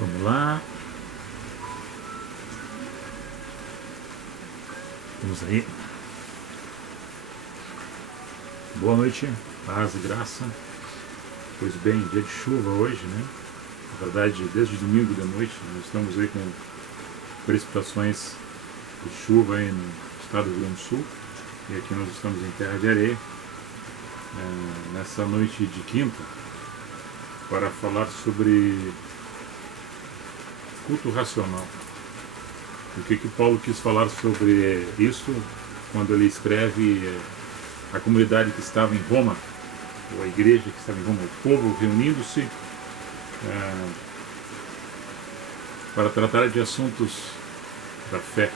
Vamos lá. Vamos aí. Boa noite, paz e graça. Pois bem, dia de chuva hoje, né? Na verdade, desde domingo de noite, nós estamos aí com precipitações de chuva aí no estado do Rio Grande do Sul. E aqui nós estamos em terra de areia, nessa noite de quinta, para falar sobre culto racional. O que Paulo quis falar sobre isso quando ele escreve a comunidade que estava em Roma, ou a igreja que estava em Roma, o povo reunindo-se para tratar de assuntos da fé.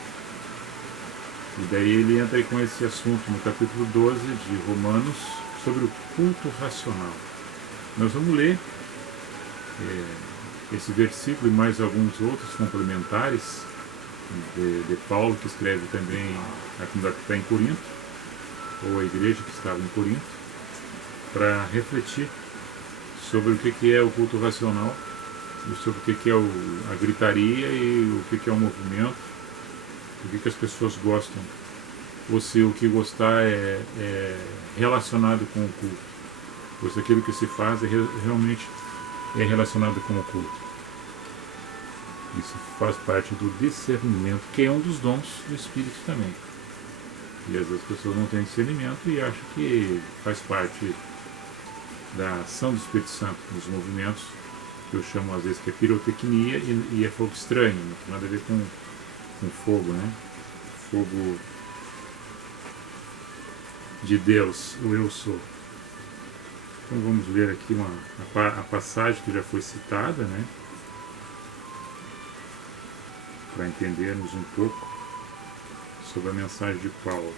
E daí ele entra com esse assunto no capítulo 12 de Romanos sobre o culto racional. Nós vamos ler esse versículo e mais alguns outros complementares de Paulo, que escreve também a comunidade que está em Corinto, ou a igreja que estava em Corinto, para refletir sobre o que é o culto racional, e sobre o que é a gritaria e o que é o movimento, o que as pessoas gostam, ou se o que gostar é relacionado com o culto, ou se aquilo que se faz realmente é relacionado com o culto. Isso faz parte do discernimento, que é um dos dons do Espírito também. E às vezes as pessoas não têm discernimento e acham que faz parte da ação do Espírito Santo nos movimentos, que eu chamo às vezes que é pirotecnia e é fogo estranho, não tem nada a ver com fogo, né? Fogo de Deus, o eu sou. Então vamos ler aqui a passagem que já foi citada, né? Para entendermos um pouco sobre a mensagem de Paulo.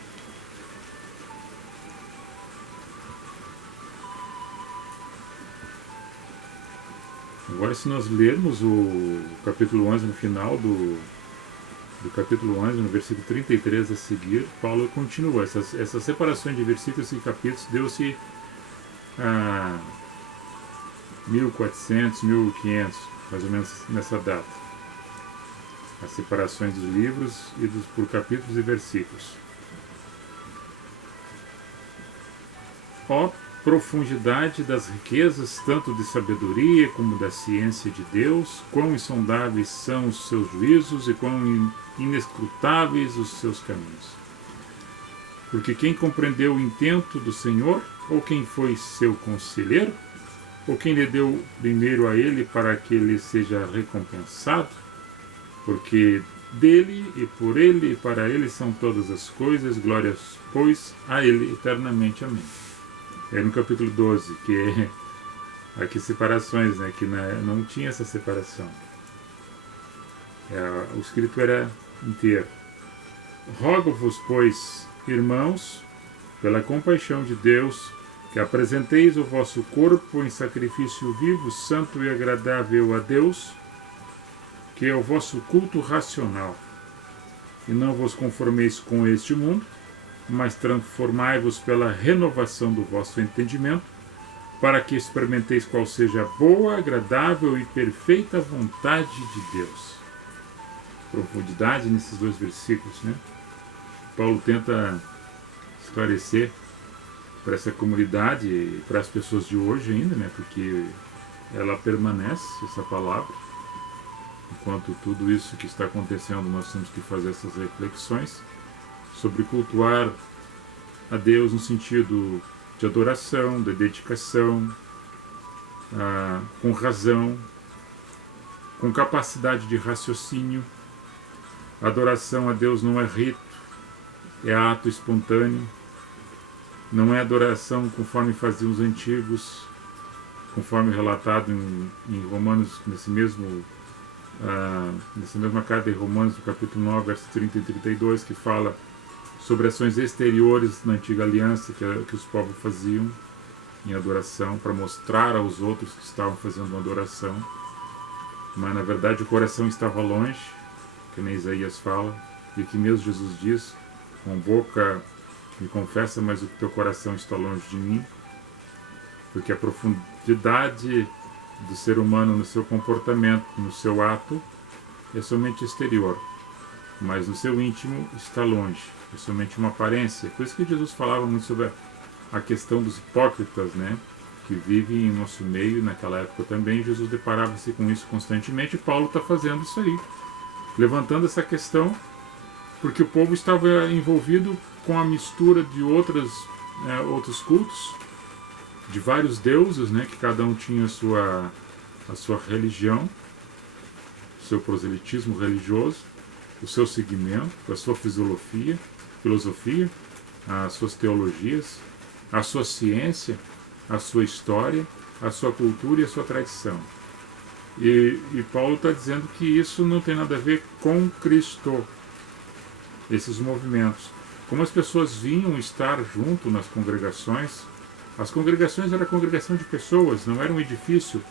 Agora, se nós lermos o capítulo 11 no final do capítulo 11, no versículo 33 a seguir, Paulo continua. Essas separações de versículos e capítulos deu-se a 1400, 1500, mais ou menos nessa data. As separações dos livros e por capítulos e versículos. Ó profundidade das riquezas, tanto de sabedoria como da ciência de Deus, quão insondáveis são os seus juízos e quão inescrutáveis os seus caminhos. Porque quem compreendeu o intento do Senhor, ou quem foi seu conselheiro, ou quem lhe deu primeiro a ele para que ele seja recompensado? Porque dele e por ele e para ele são todas as coisas, glórias, pois, a ele eternamente. Amém. É no capítulo 12, que é aqui separações, né, que não tinha essa separação. O escrito era inteiro. Rogo-vos, pois, irmãos, pela compaixão de Deus, que apresenteis o vosso corpo em sacrifício vivo, santo e agradável a Deus, que é o vosso culto racional. E não vos conformeis com este mundo, mas transformai-vos pela renovação do vosso entendimento, para que experimenteis qual seja a boa, agradável e perfeita vontade de Deus. Profundidade nesses dois versículos, né? Paulo tenta esclarecer para essa comunidade e para as pessoas de hoje ainda, né? Porque ela permanece, essa palavra. Enquanto tudo isso que está acontecendo, nós temos que fazer essas reflexões sobre cultuar a Deus no sentido de adoração, de dedicação, com razão, com capacidade de raciocínio. A adoração a Deus não é rito, é ato espontâneo. Não é adoração conforme faziam os antigos, conforme relatado em Romanos, nessa mesma carta de Romanos, no capítulo 9, versos 30 e 32, que fala sobre ações exteriores na antiga aliança que os povos faziam em adoração, para mostrar aos outros que estavam fazendo uma adoração. Mas na verdade o coração estava longe, que nem Isaías fala, e que mesmo Jesus diz: com boca me confessa, mas o teu coração está longe de mim. Porque a profundidade do ser humano no seu comportamento, no seu ato, é somente exterior, mas no seu íntimo está longe, é somente uma aparência. Por isso que Jesus falava muito sobre a questão dos hipócritas, né? Que vivem em nosso meio. Naquela época também Jesus deparava-se com isso constantemente, e Paulo está fazendo isso aí, levantando essa questão, porque o povo estava envolvido com a mistura de outros cultos, de vários deuses, né, que cada um tinha a sua religião, seu proselitismo religioso, o seu segmento, a sua filosofia, as suas teologias, a sua ciência, a sua história, a sua cultura e a sua tradição. E Paulo está dizendo que isso não tem nada a ver com Cristo, esses movimentos. Como as pessoas vinham estar junto nas congregações, as congregações eram congregação de pessoas, não era um edifício.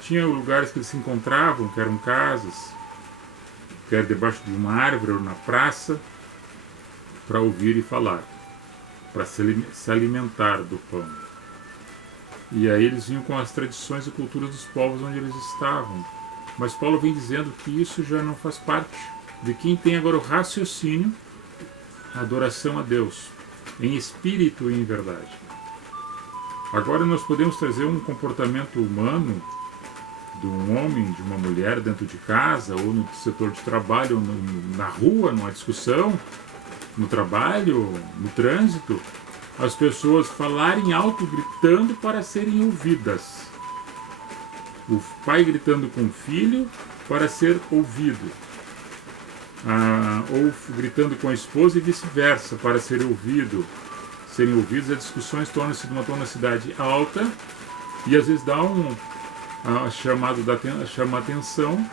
Tinha lugares que eles se encontravam, que eram casas, que era debaixo de uma árvore ou na praça, para ouvir e falar, para se alimentar do pão. E aí eles vinham com as tradições e culturas dos povos onde eles estavam. Mas Paulo vem dizendo que isso já não faz parte de quem tem agora o raciocínio, a adoração a Deus, em espírito e em verdade. Agora nós podemos trazer um comportamento humano de um homem, de uma mulher dentro de casa, ou no setor de trabalho, na rua, numa discussão, no trabalho, no trânsito, as pessoas falarem alto, gritando para serem ouvidas. O pai gritando com o filho para ser ouvido. Ou gritando com a esposa e vice-versa, para ser ouvido. Serem ouvidos, as discussões tornam-se de uma tonalidade alta e às vezes dá chama atenção,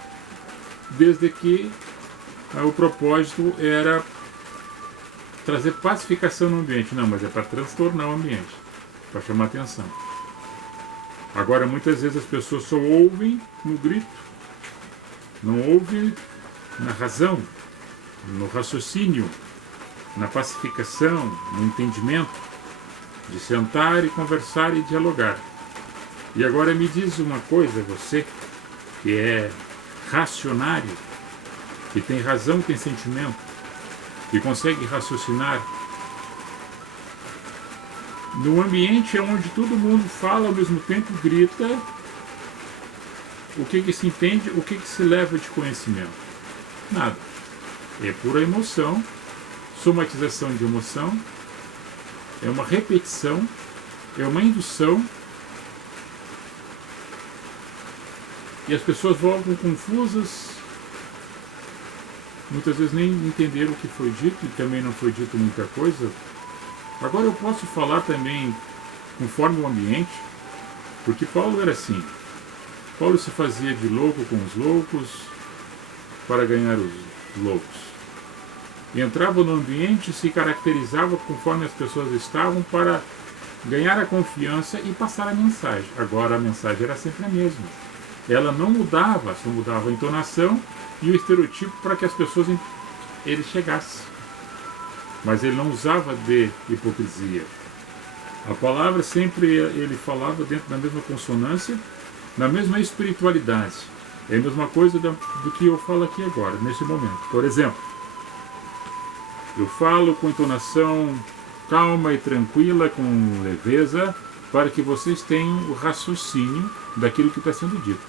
desde que o propósito era trazer pacificação no ambiente. Não, mas é para transtornar o ambiente, para chamar atenção. Agora, muitas vezes as pessoas só ouvem no grito, não ouvem na razão, no raciocínio, na pacificação, no entendimento, de sentar e conversar e dialogar. E agora me diz uma coisa, você que é racionário, que tem razão, tem sentimento, que consegue raciocinar, no ambiente onde todo mundo fala ao mesmo tempo, grita, o que se entende, o que se leva de conhecimento? Nada. É pura emoção, somatização de emoção, é uma repetição, é uma indução, e as pessoas voltam confusas, muitas vezes nem entenderam o que foi dito, e também não foi dito muita coisa. Agora eu posso falar também conforme o ambiente, porque Paulo era assim. Paulo se fazia de louco com os loucos para ganhar os loucos. E entrava no ambiente e se caracterizava conforme as pessoas estavam para ganhar a confiança e passar a mensagem. Agora a mensagem era sempre a mesma. Ela não mudava, só mudava a entonação e o estereotipo para que as pessoas ele chegasse. Mas ele não usava de hipocrisia. A palavra sempre ele falava dentro da mesma consonância, na mesma espiritualidade. É a mesma coisa do que eu falo aqui agora, nesse momento. Por exemplo, eu falo com entonação calma e tranquila, com leveza, para que vocês tenham o raciocínio daquilo que está sendo dito.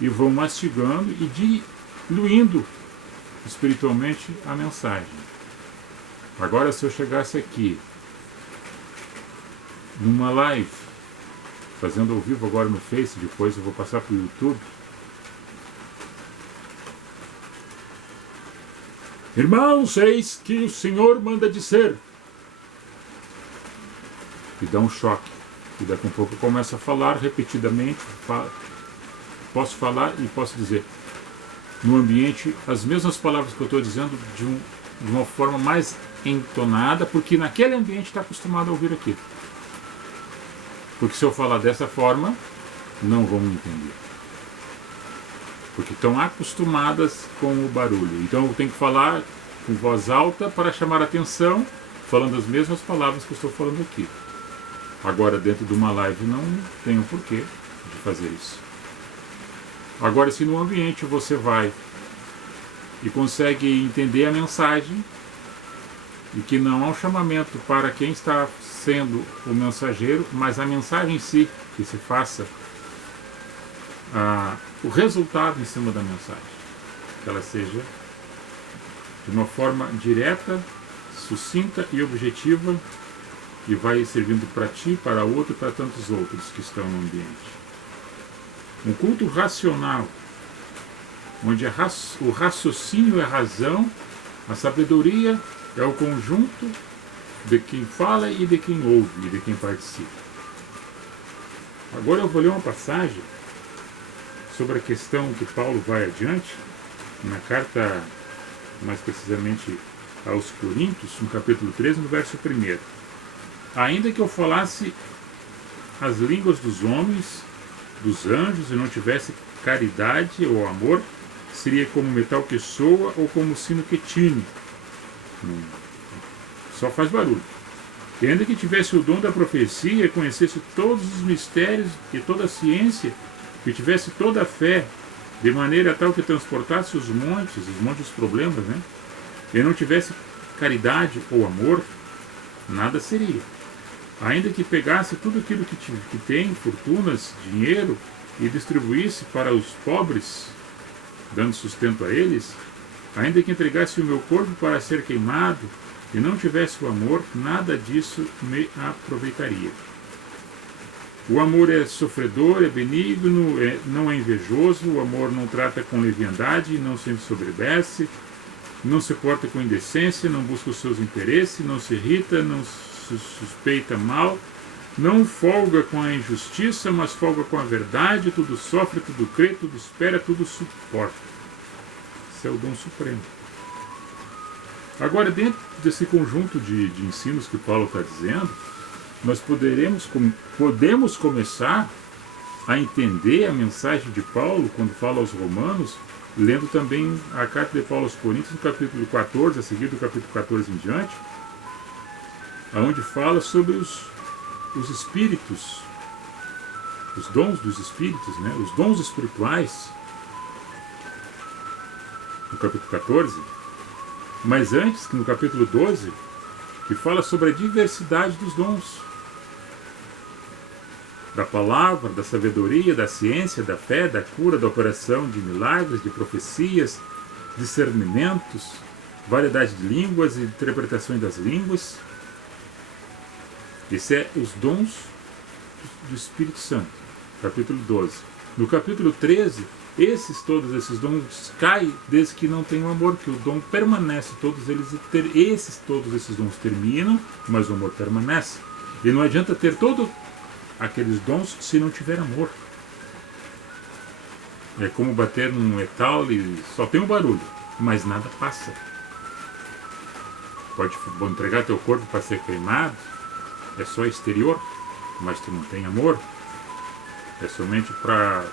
E vão mastigando e diluindo espiritualmente a mensagem. Agora, se eu chegasse aqui, numa live, fazendo ao vivo agora no Face, depois eu vou passar para o YouTube. Irmãos, eis que o Senhor manda dizer. E dá um choque. E daqui a pouco eu começo a falar repetidamente. Posso falar e posso dizer no ambiente as mesmas palavras que eu estou dizendo de uma forma mais entonada, porque naquele ambiente está acostumado a ouvir aquilo. Porque se eu falar dessa forma, não vão entender. Porque estão acostumadas com o barulho. Então eu tenho que falar com voz alta para chamar a atenção, falando as mesmas palavras que eu estou falando aqui. Agora, dentro de uma live, não tenho porquê de fazer isso. Agora, se no ambiente você vai e consegue entender a mensagem, e que não há um chamamento para quem está sendo o mensageiro, mas a mensagem em si, que se faça o resultado em cima da mensagem, que ela seja de uma forma direta, sucinta e objetiva, e vai servindo para ti, para outro e para tantos outros que estão no ambiente. Um culto racional, onde o raciocínio é a razão, a sabedoria é o conjunto de quem fala e de quem ouve e de quem participa. Agora eu vou ler uma passagem sobre a questão que Paulo vai adiante, na carta, mais precisamente aos Coríntios, no capítulo 13, no verso 1. Ainda que eu falasse as línguas dos homens, dos anjos, e não tivesse caridade ou amor, seria como metal que soa ou como sino que tine. Só faz barulho. E ainda que tivesse o dom da profecia, conhecesse todos os mistérios e toda a ciência, que tivesse toda a fé, de maneira tal que transportasse os montes dos problemas, né? E não tivesse caridade ou amor, nada seria. Ainda que pegasse tudo aquilo que tem, fortunas, dinheiro, e distribuísse para os pobres, dando sustento a eles, ainda que entregasse o meu corpo para ser queimado, e não tivesse o amor, nada disso me aproveitaria. O amor é sofredor, é benigno, não é invejoso, o amor não trata com leviandade, não se ensoberbece, não se porta com indecência, não busca os seus interesses, não se irrita, não se suspeita mal, não folga com a injustiça, mas folga com a verdade, tudo sofre, tudo crê, tudo espera, tudo suporta. Esse é o dom supremo. Agora, dentro desse conjunto de ensinos que Paulo está dizendo, nós podemos começar a entender a mensagem de Paulo quando fala aos Romanos, lendo também a carta de Paulo aos Coríntios, no capítulo 14, a seguir do capítulo 14 em diante, onde fala sobre os espíritos, os dons dos espíritos, né? Os dons espirituais, no capítulo 14, mas antes, no capítulo 12, que fala sobre a diversidade dos dons, da palavra, da sabedoria, da ciência, da fé, da cura, da operação de milagres, de profecias, discernimentos, variedade de línguas e interpretações das línguas. Esses são os dons do Espírito Santo, capítulo 12. No capítulo 13, todos esses dons caem desde que não tem o amor, que o dom permanece, todos esses dons terminam, mas o amor permanece. E não adianta ter todos aqueles dons se não tiver amor. É como bater num metal e só tem um barulho, mas nada passa. Pode entregar teu corpo para ser queimado, é só exterior, mas tu não tem amor. É somente para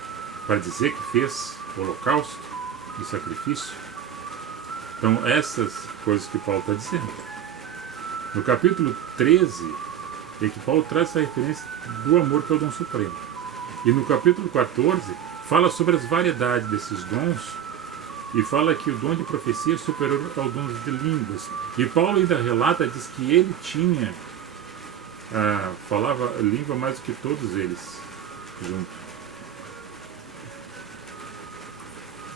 dizer que fez o holocausto e sacrifício. Então, essas coisas que Paulo está dizendo. No capítulo 13, é que Paulo traz essa referência do amor, que é o dom supremo. E no capítulo 14, fala sobre as variedades desses dons, e fala que o dom de profecia é superior ao dom de línguas. E Paulo ainda relata, diz que ele falava língua mais do que todos eles juntos.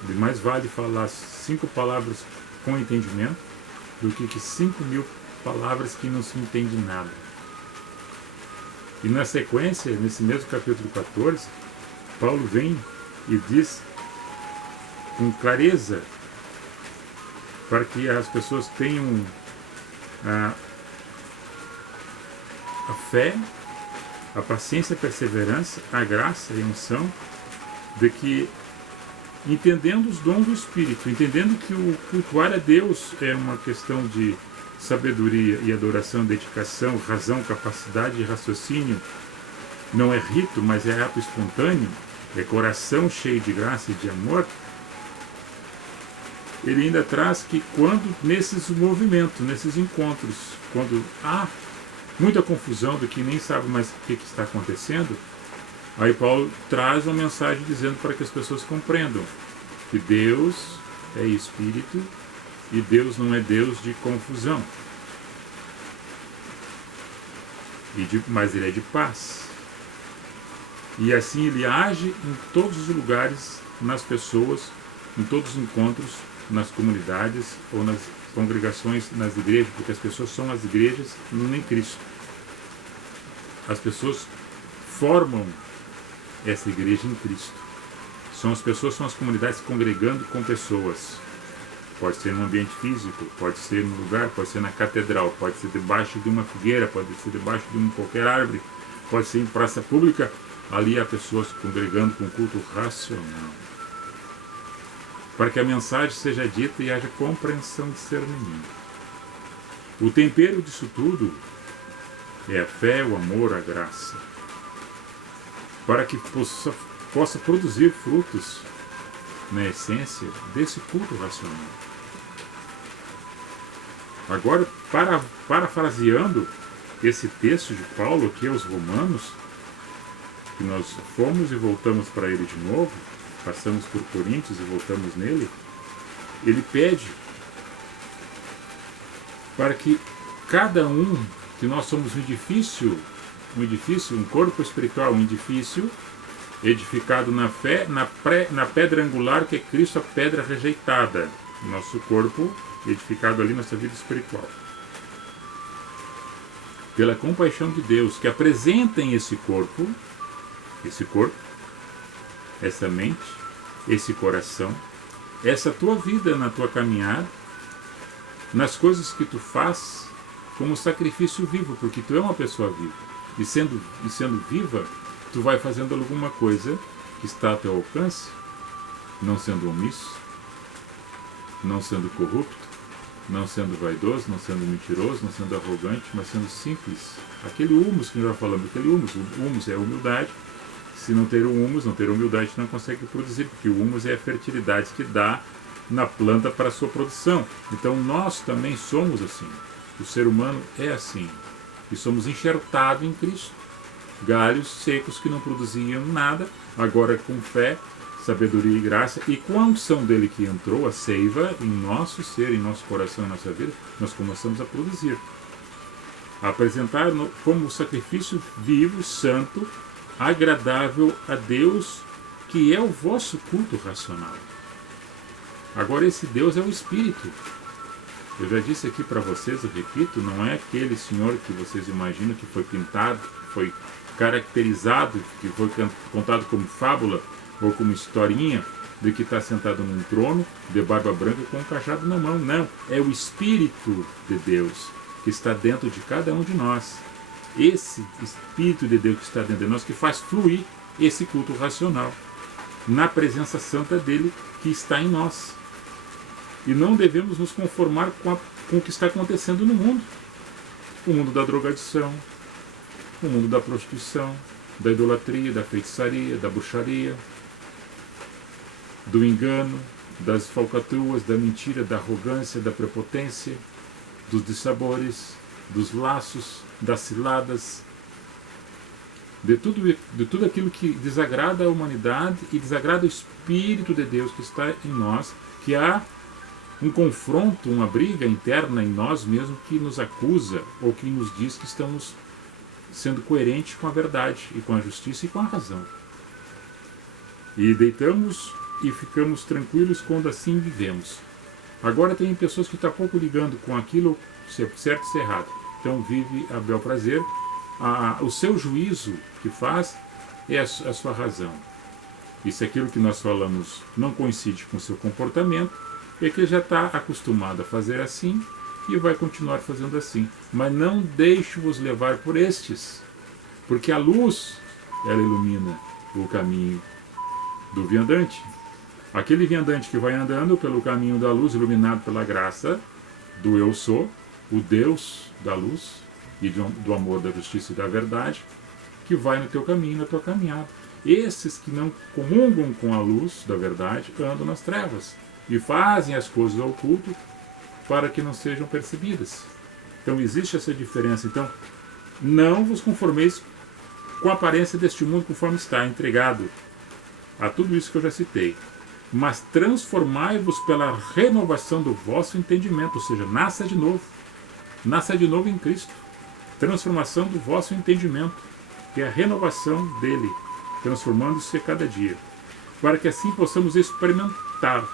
E mais vale falar 5 palavras com entendimento do que 5.000 palavras que não se entende nada. E na sequência, nesse mesmo capítulo 14, Paulo vem e diz com clareza para que as pessoas tenham a fé, a paciência, a perseverança, a graça e a unção, de que, entendendo os dons do Espírito, entendendo que o cultuar a Deus é uma questão de sabedoria e adoração, dedicação, razão, capacidade e raciocínio, não é rito, mas é ato espontâneo, é coração cheio de graça e de amor. Ele ainda traz que quando nesses movimentos, nesses encontros, quando há muita confusão do que nem sabe mais o que está acontecendo, Aí Paulo traz uma mensagem dizendo para que as pessoas compreendam que Deus é Espírito e Deus não é Deus de confusão, mas Ele é de paz. E assim Ele age em todos os lugares, nas pessoas, em todos os encontros, nas comunidades ou nas congregações, nas igrejas, porque as pessoas são as igrejas em Cristo. As pessoas formam essa igreja em Cristo. São as pessoas, são as comunidades congregando com pessoas. Pode ser no ambiente físico, pode ser no lugar, pode ser na catedral, pode ser debaixo de uma figueira, pode ser debaixo de qualquer árvore, pode ser em praça pública. Ali há pessoas congregando com culto racional. Para que a mensagem seja dita e haja compreensão e discernimento. O tempero disso tudo é a fé, o amor, a graça. Para que possa produzir frutos na essência desse culto racional. Agora, parafraseando esse texto de Paulo aqui aos Romanos, que nós fomos e voltamos para ele de novo, passamos por Coríntios e voltamos nele, ele pede para que cada um, que nós somos um edifício, um corpo espiritual, um edifício edificado na fé, na pedra angular que é Cristo, a pedra rejeitada. Nosso corpo edificado ali, nossa vida espiritual. Pela compaixão de Deus, que apresentem esse corpo, essa mente, esse coração, essa tua vida na tua caminhada, nas coisas que tu faz, como sacrifício vivo, porque tu é uma pessoa viva. E sendo viva, tu vai fazendo alguma coisa que está a teu alcance, não sendo omisso, não sendo corrupto, não sendo vaidoso, não sendo mentiroso, não sendo arrogante, mas sendo simples. Aquele humus que nós já falamos, o humus é a humildade. Se não ter o humus, não ter humildade, não consegue produzir, porque o humus é a fertilidade que dá na planta para a sua produção. Então nós também somos assim. O ser humano é assim. E somos enxertados em Cristo. Galhos secos que não produziam nada, agora com fé, sabedoria e graça, e com a unção dele que entrou, a seiva, em nosso ser, em nosso coração, em nossa vida, nós começamos a produzir. A apresentar como sacrifício vivo, santo, agradável a Deus, que é o vosso culto racional. Agora esse Deus é o Espírito. Eu já disse aqui para vocês, eu repito, não é aquele Senhor que vocês imaginam que foi pintado, que foi caracterizado, que foi contado como fábula ou como historinha de que está sentado num trono de barba branca com um cajado na mão. Não, é o Espírito de Deus que está dentro de cada um de nós. Esse Espírito de Deus que está dentro de nós que faz fluir esse culto racional na presença santa dele que está em nós. E não devemos nos conformar com o que está acontecendo no mundo. O mundo da drogadição, o mundo da prostituição, da idolatria, da feitiçaria, da bruxaria, do engano, das falcatruas, da mentira, da arrogância, da prepotência, dos dissabores, dos laços, das ciladas, de tudo aquilo que desagrada a humanidade e desagrada o Espírito de Deus que está em nós, que há um confronto, uma briga interna em nós mesmos que nos acusa ou que nos diz que estamos sendo coerentes com a verdade e com a justiça e com a razão. E deitamos e ficamos tranquilos quando assim vivemos. Agora tem pessoas que estão pouco ligando com aquilo, se é certo ou se é errado. Então vive a bel prazer. O seu juízo que faz é a sua razão. E se aquilo que nós falamos não coincide com o seu comportamento, é que ele já está acostumado a fazer assim e vai continuar fazendo assim. Mas não deixe-vos levar por estes, porque a luz, ela ilumina o caminho do viandante. Aquele viandante que vai andando pelo caminho da luz, iluminado pela graça do Eu Sou, o Deus da luz e do amor, da justiça e da verdade, que vai no teu caminho, na tua caminhada. Esses que não comungam com a luz da verdade andam nas trevas e fazem as coisas ao oculto para que não sejam percebidas. Então existe essa diferença. Então não vos conformeis com a aparência deste mundo conforme está, entregado a tudo isso que eu já citei. Mas transformai-vos pela renovação do vosso entendimento, ou seja, nasça de novo. Nasça de novo em Cristo. Transformação do vosso entendimento, que é a renovação dele, transformando-se a cada dia, para que assim possamos experimentar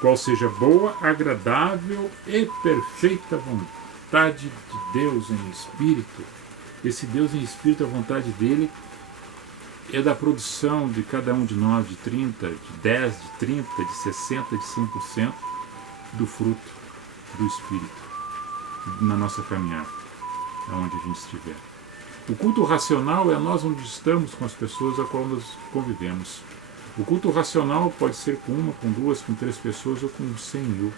qual seja boa, agradável e perfeita vontade de Deus em espírito. Esse Deus em espírito, a vontade dele é da produção de cada um de nós de 30, de 10, de 30, de 60, de 100% do fruto do Espírito na nossa caminhada, aonde a gente estiver. O culto racional é nós onde estamos com as pessoas a qual nós convivemos. O culto racional pode ser com uma, com duas, com 3 pessoas ou com 100.000.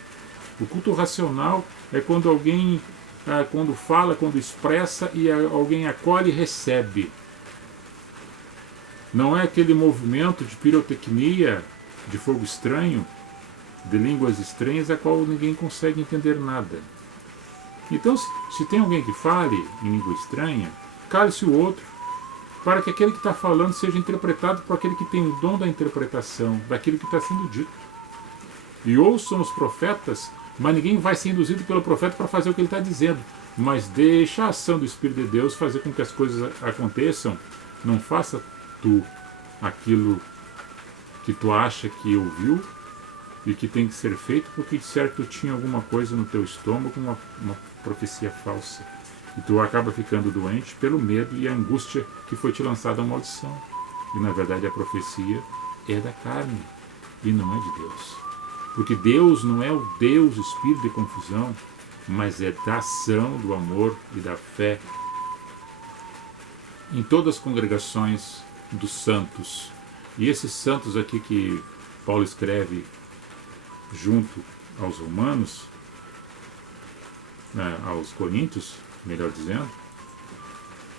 O culto racional é quando alguém, quando fala, quando expressa e alguém acolhe e recebe. Não é aquele movimento de pirotecnia, de fogo estranho, de línguas estranhas, a qual ninguém consegue entender nada. Então, se tem alguém que fale em língua estranha, cale-se o outro, para que aquele que está falando seja interpretado por aquele que tem o dom da interpretação, daquilo que está sendo dito. E ouçam os profetas, mas ninguém vai ser induzido pelo profeta para fazer o que ele está dizendo. Mas deixa a ação do Espírito de Deus fazer com que as coisas aconteçam. Não faça tu aquilo que tu acha que ouviu e que tem que ser feito porque disseram que tu tinha alguma coisa no teu estômago, uma profecia falsa. E tu acaba ficando doente pelo medo e a angústia que foi te lançada a maldição. E na verdade a profecia é da carne e não é de Deus. Porque Deus não é o Deus espírito de confusão, mas é da ação, do amor e da fé em todas as congregações dos santos. E esses santos aqui que Paulo escreve junto aos romanos, aos coríntios, melhor dizendo,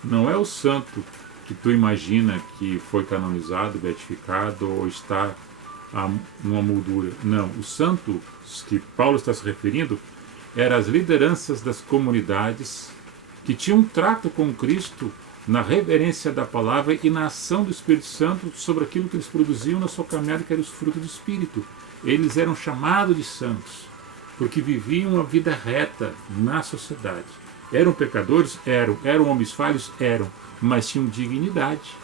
não é o santo que tu imagina que foi canonizado, beatificado ou está numa moldura. Não, os santos que Paulo está se referindo eram as lideranças das comunidades que tinham um trato com Cristo na reverência da palavra e na ação do Espírito Santo sobre aquilo que eles produziam na sua caminhada, que era os frutos do Espírito. Eles eram chamados de santos, porque viviam uma vida reta na sociedade. Eram pecadores? Eram homens falhos? Eram, mas tinham dignidade.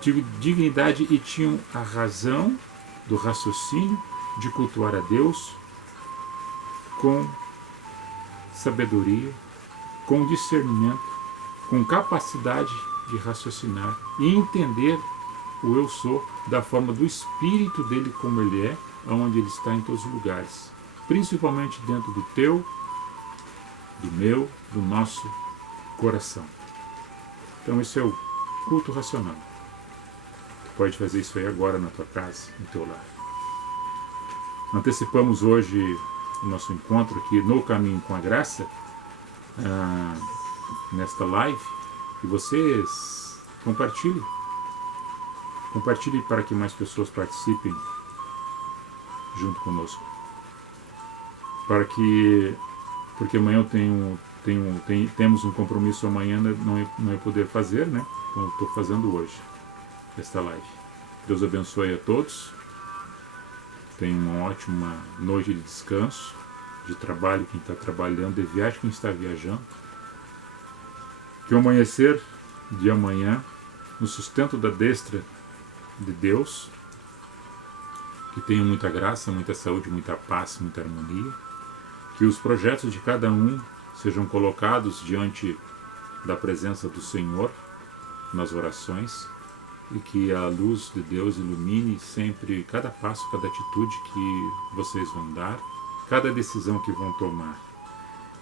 Tinham dignidade e tinham a razão do raciocínio de cultuar a Deus com sabedoria, com discernimento, com capacidade de raciocinar e entender o eu sou da forma do espírito dele como ele é, onde ele está em todos os lugares, principalmente dentro do teu, do meu, do nosso coração. Então esse é o culto racional. Tu pode fazer isso aí agora na tua casa, no teu lar. Antecipamos hoje o nosso encontro aqui no Caminho com a Graça, nesta live, e vocês compartilhem para que mais pessoas participem junto conosco, porque amanhã temos um compromisso amanhã, não é poder fazer, né? Então eu estou fazendo hoje esta live. Deus abençoe a todos, tenham uma ótima noite de descanso, de trabalho quem está trabalhando, de viagem quem está viajando. Que o amanhecer de amanhã, no sustento da destra de Deus, que tenha muita graça, muita saúde, muita paz, muita harmonia, que os projetos de cada um sejam colocados diante da presença do Senhor nas orações e que a luz de Deus ilumine sempre cada passo, cada atitude que vocês vão dar, cada decisão que vão tomar.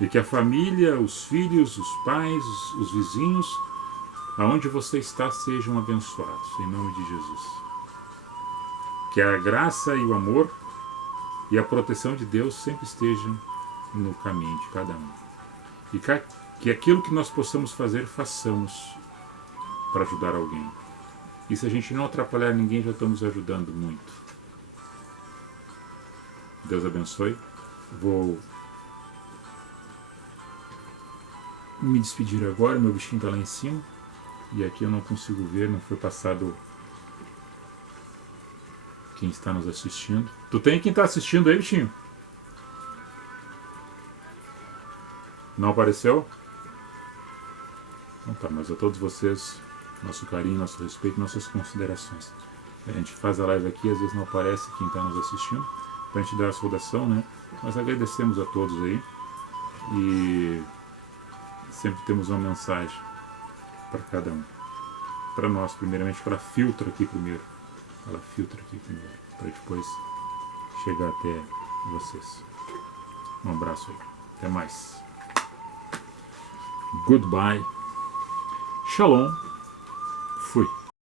E que a família, os filhos, os pais, os vizinhos, aonde você está, sejam abençoados, em nome de Jesus. Que a graça e o amor e a proteção de Deus sempre estejam no caminho de cada um. E que aquilo que nós possamos fazer, façamos para ajudar alguém. E se a gente não atrapalhar ninguém, já estamos ajudando muito. Deus abençoe. Vou me despedir agora, meu bichinho está lá em cima. E aqui eu não consigo ver, não foi passado quem está nos assistindo. Tu tem quem está assistindo aí, bichinho? Não apareceu? Então tá, mas a todos vocês, nosso carinho, nosso respeito, nossas considerações. A gente faz a live aqui, às vezes não aparece quem está nos assistindo, para a gente dar a saudação, né? Mas agradecemos a todos aí. E sempre temos uma mensagem para cada um. Para nós, primeiramente, para filtro aqui primeiro. Ela filtra aqui primeiro, para depois chegar até vocês. Um abraço aí. Até mais. Goodbye. Shalom. Fui.